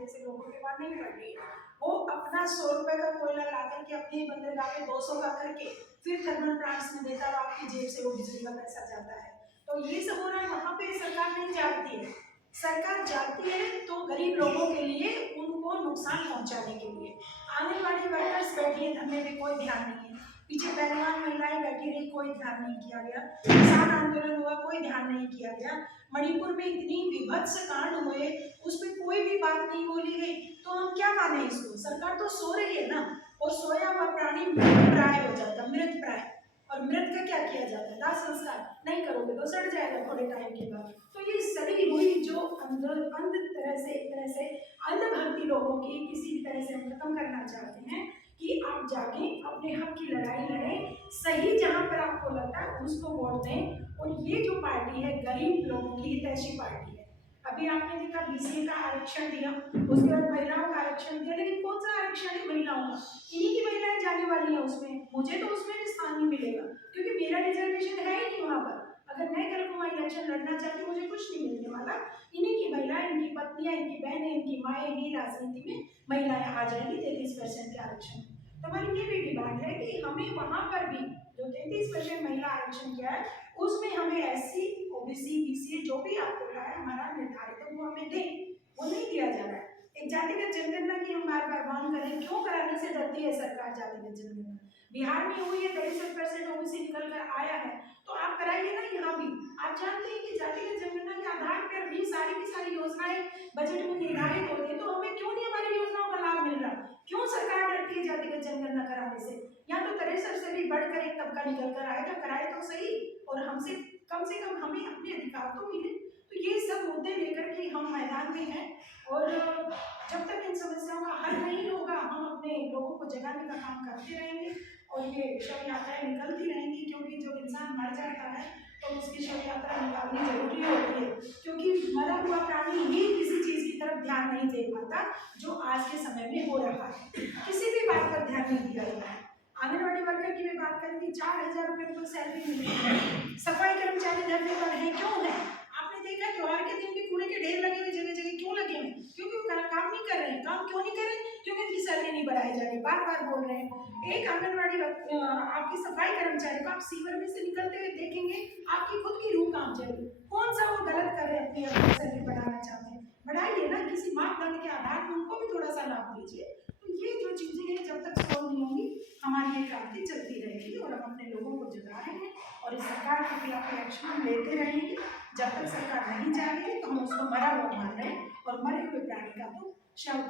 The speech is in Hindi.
जैसे लोगों के पास नहीं पड़ रही है। वो अपना 100 रुपए का कोयला ला करके अपनी बंदरगाह पे 200 का करके फिर थर्मल प्लांट्स में देता है और आपकी जेब से वो बिजली का पैसा जाता है। तो ये सब हो रहा है, वहाँ पे सरकार नहीं जागती है। सरकार जागती है तो गरीब लोगों के लिए, उनको नुकसान पहुंचाने के लिए। आंगनबाड़ी वर्कर्स बैठी है धरने पे, कोई ध्यान नहीं है। पीछे पहलवान महिलाएं बैठी रही, कोई ध्यान नहीं किया गया। किसान आंदोलन हुआ, कोई ध्यान नहीं किया गया। मणिपुर में इतनी विभत्स कांड हुए, उसमें कोई भी बात नहीं बोली गई। तो हम क्या माने इसको? सरकार तो सो रही है ना, और सोया हुआ प्राणी मृत प्राय हो जाता, मृत प्राय। और मृत का क्या किया जाता है? दाह संस्कार नहीं करोगे तो सड़ जाएगा थोड़े टाइम के बाद। तो ये सड़ी हुई जो अंध तरह से, एक तरह से अंधभक्ति लोगों की किसी भी तरह से हम खत्म करना चाहते हैं कि आप जाके अपने हक की लड़ाई लड़ें, सही जहां पर आपको लगता है उसको वोट दें। और ये जो पार्टी है गरीब लोगों की हितैषी पार्टी है। अभी आपने देखा बीसीए का आरक्षण दिया, उसके बाद महिलाओं का आरक्षण दिया, लेकिन कौन सा आरक्षण है महिलाओं का? इन्हीं की महिलाएं जाने वाली है उसमें। मुझे तो उसमें भी स्थान नहीं मिलेगा क्योंकि मेरा रिजर्वेशन है ही नहीं वहां पर। अगर मैं कल को वहां इलेक्शन लड़ना चाहती हूँ, मुझे कुछ नहीं मिलने वाला। इन्हीं की महिलाएं, इनकी पत्नियां, इनकी बहनें, इनकी माएँ भी राजनीति में महिलाएं आ जाएंगी 33% के आरक्षण। तो हमारी ये भी डिमांड है कि हमें वहां पर भी जो 33% महिला आरक्षण किया है, उसमें हमें एससी, ओबीसी, बीसीए जो भी आपको है हमारा निर्धारित है वो हमें दें। वो नहीं दिया जा रहा है। एक जातिगत जनगणना की हम बार बार मांग करें, क्यों कराने से डरती है सरकार जातिगत जनगणना? बिहार में हुई है, 63% ओबीसी निकल कर आया है, तो आप कराइए ना यहाँ भी। आप जानते हैं कि जातिगत जनगणना के आधार पर भी सारी की सारी योजनाएं बजट में निर्धारित होती है, तो हमें क्यों नहीं हमारी योजनाओं का लाभ मिल रहा? क्यों सरकार डरती है जातिगत जनगणना कराने से? या तो 63 से भी बढ़कर एक तबका निकल कर आएगा, कराए तो सही, और हमसे कम हमें अपने अधिकार तो मिले। तो ये सब मुद्दे लेकर के हम मैदान में हैं, और जब तक इन समस्याओं का हल नहीं होगा हम अपने लोगों को जगाने का काम करते रहेंगे। और ये शव यात्राएं निकलती रहेंगी, क्योंकि जब इंसान मर जाता है तो उसकी शव यात्रा निकालनी जरूरी होती है, क्योंकि मरा हुआ प्राणी ही किसी चीज की तरफ ध्यान नहीं दे पाता जो आज के समय में हो रहा है। किसी भी बात पर ध्यान नहीं दिया जाता है। आंगनबाड़ी वर्कर की भी बात करें कि 4000 रुपये तो सैलरी मिल रही है। सफाई कर्मचारी धरने पर है, क्यों है? आपने देखा त्योहार के दिन भी कूड़े के ढेर लगे हुए जगह जगह, क्यों लगे हुए? क्योंकि वो काम नहीं कर रहे हैं। काम क्यों नहीं कर रहे? क्योंकि उनकी सैलरी नहीं बढ़ाई जा रही। बार बार बोल रहे हैं। एक आंगनबाड़ी आपकी सफाई कर्मचारी को आप सीवर में से निकलते हुए देखेंगे, आपकी खुद की रूह कांप जाएगी। कौन सा वो गलत कर रहे हैं? अपनी सैलरी बढ़ाना चाहते हैं, बढ़ाइए ना, किसी मापदंड के आधार पर उनको भी थोड़ा सा लाभ दीजिए। तो ये जो चीजें हैं जब तक सॉल्व नहीं होंगी, हमारी ये क्रांति चलती रहेगी, और हम अपने लोगों को जगा रहे हैं और इस सरकार के खिलाफ एक्शन लेते रहेंगे। जब तक सरकार नहीं जाएगी तो हम उसको मरा हुआ मान रहे हैं, और मरे हुए प्राणी का तो शव